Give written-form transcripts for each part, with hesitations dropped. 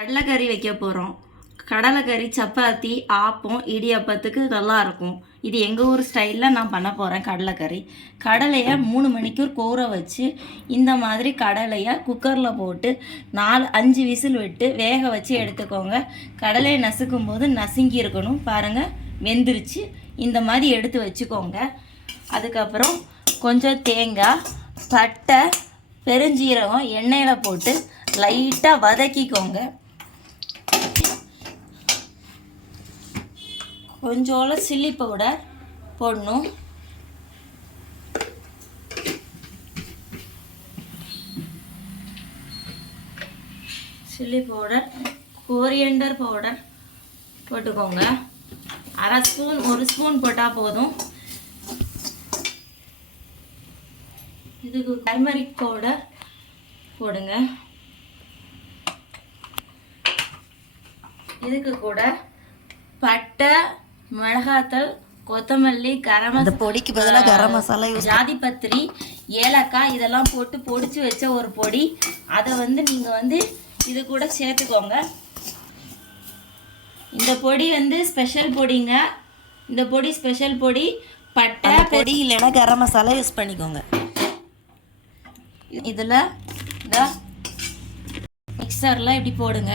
கடலைக்கறி வைக்க போகிறோம். கடலைக்கறி சப்பாத்தி, ஆப்பம், இடியாப்பத்துக்கு நல்லாயிருக்கும். இது எங்கள் ஊர் ஸ்டைலில் நான் பண்ண போகிறேன். கடலையை 3 மணிக்கூர் ஊற வச்சு இந்த மாதிரி கடலையை குக்கரில் போட்டு 4-5 விசில் விட்டு வேக வச்சு எடுத்துக்கோங்க. கடலையை நசுக்கும் போது நசுங்கி இருக்கணும். பாருங்கள், வெந்துருச்சு. இந்த மாதிரி எடுத்து வச்சுக்கோங்க. அதுக்கப்புறம் கொஞ்சம் தேங்காய், பட்டை, பெருஞ்சீரகம் எண்ணெயில் போட்டு லைட்டாக வதக்கிக்கோங்க. கொஞ்சோல சில்லி பவுடர் போடணும். சில்லி பவுடர், கோரியண்டர் பவுடர் போட்டுக்கோங்க. 1/2 ஸ்பூன் 1 ஸ்பூன் போட்டால் போதும். இதுக்கு டர்மரிக் பவுடர் போடுங்க. இதுக்கு கூட பட்டை, மிளகாத்தூள், கொத்தமல்லி, பொடிக்கு பதிலாக கரம் மசாலா, ஜாதிபத்திரி, ஏலக்காய் இதெல்லாம் போட்டு பொடிச்சு வச்ச ஒரு பொடி. அதை நீங்கள் இது கூட சேர்த்துக்கோங்க. இந்த பொடி ஸ்பெஷல் பொடிங்க. இந்த பொடி ஸ்பெஷல் பொடி. பட்டை பொடி இல்லைன்னா கரம் மசாலா யூஸ் பண்ணிக்கோங்க. இதில் இந்த மிக்சரில் இப்படி போடுங்க.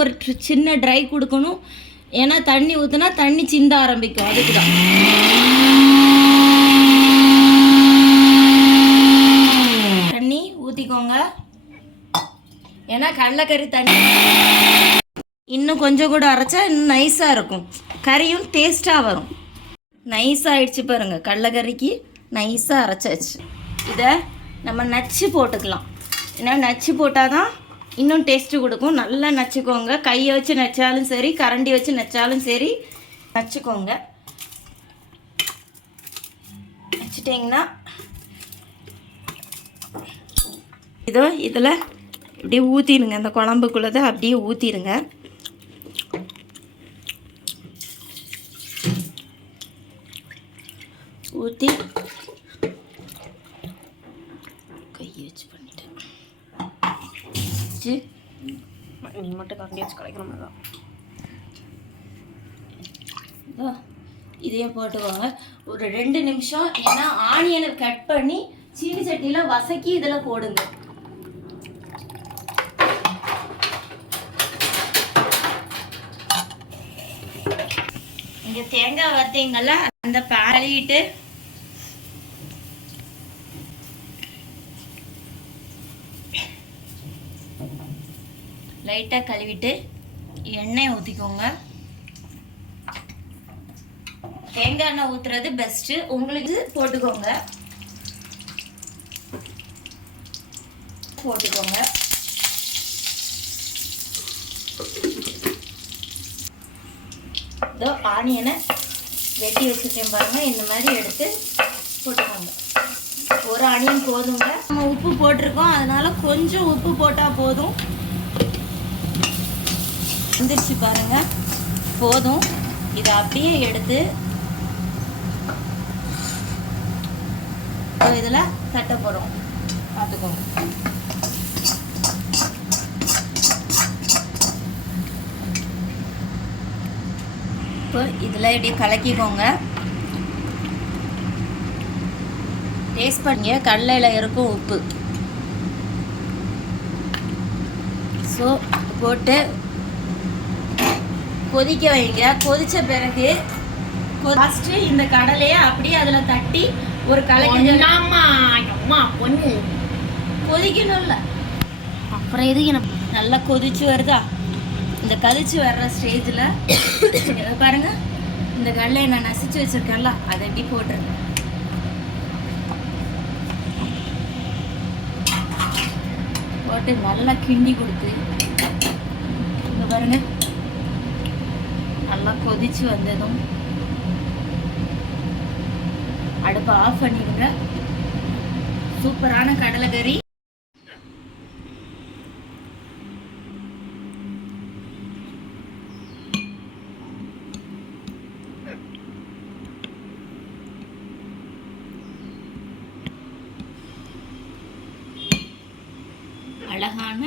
ஒரு சின்ன ட்ரை கொடுக்கணும். ஏன்னா தண்ணி ஊற்றினா தண்ணி சிந்த ஆரம்பிக்கும். அதுக்கு தான் தண்ணி ஊற்றிக்கோங்க. ஏன்னா கடலைக்கறி தண்ணி இன்னும் கொஞ்சம் கூட அரைச்சா இன்னும் நைஸாக இருக்கும். கறியும் டேஸ்ட்டாக வரும். நைஸாகிடுச்சு பாருங்கள். கடலைக்கறிக்கு நைஸாக அரைச்சாச்சு. இதை நம்ம நச்சு போட்டுக்கலாம். ஏன்னா நச்சு போட்டால் தான் இன்னும் டேஸ்ட்டு கொடுக்கும். நல்லா நச்சுக்கோங்க. கையை வச்சு நச்சாலும் சரி, கரண்டி வச்சு நச்சாலும் சரி, நச்சுக்கோங்க. நச்சுட்டிங்கன்னா இதோ இதில் இப்படியே ஊற்றிடுங்க. இந்த குழம்புக்குள்ளதை அப்படியே ஊற்றிடுங்க. ஊற்றி கையை வச்சு பண்ணிட்டேன். நீ மட்டும் கரண்டி வச்சு கலைக்கணும் தான். இதையும் போட்டுக்கோங்க. ஒரு 2 நிமிஷம். ஏன்னா ஆனியனை கட் பண்ணி சீனி சட்டியில் வசக்கி இதில் போடுங்க. இங்கே தேங்காய் வத்தீங்கள்ல, அந்த பாலிட்டு லைட்டாக கழுவிட்டு எண்ணெய் ஊற்றிக்கோங்க. தேங்காய் எண்ணெய் ஊற்றுறது பெஸ்ட்டு. உங்களுக்கு போட்டுக்கோங்க. இதோ ஆனியனை வெட்டி வச்சுருக்கேன் பாருங்கள். இந்த மாதிரி எடுத்து போட்டுக்கோங்க. ஒரு ஆனியன் போதுங்க. நம்ம உப்பு போட்டிருக்கோம், அதனால் கொஞ்சம் உப்பு போட்டால் போதும். வந்துருச்சு பாருங்க, போதும். இதை அப்படியே எடுத்து இதில் தட்ட போகிறோம். பார்த்துக்கோங்க. இப்போ இதில் இப்படி கலக்கிக்கோங்க. டேஸ்ட் பண்ணிங்க. கடலையில் இருக்கும் உப்பு. ஸோ போட்டு கொதிக்க வைங்க. கொதித்த பிறகு ஃபஸ்ட்டு இந்த கடலையை அப்படியே அதில் தட்டி ஒரு பொண்ணு கொதிக்கணும்ல. அப்புறம் எது எனக்கு நல்லா கொதிச்சு வருதா? இந்த கொதிச்சு வர்ற ஸ்டேஜில் பாருங்க, இந்த கடலையை நான் நசிச்சு வச்சுருக்கேன்ல, அதை எப்படி போட்டுருங்க. போட்டு நல்லா கிண்டி கொடுத்து இங்கே பாருங்க, நல்லா கொதிச்சு வந்ததும் அடுப்பை ஆஃப் பண்ணிடுங்க. சூப்பரான கடலைக்கறி அழகான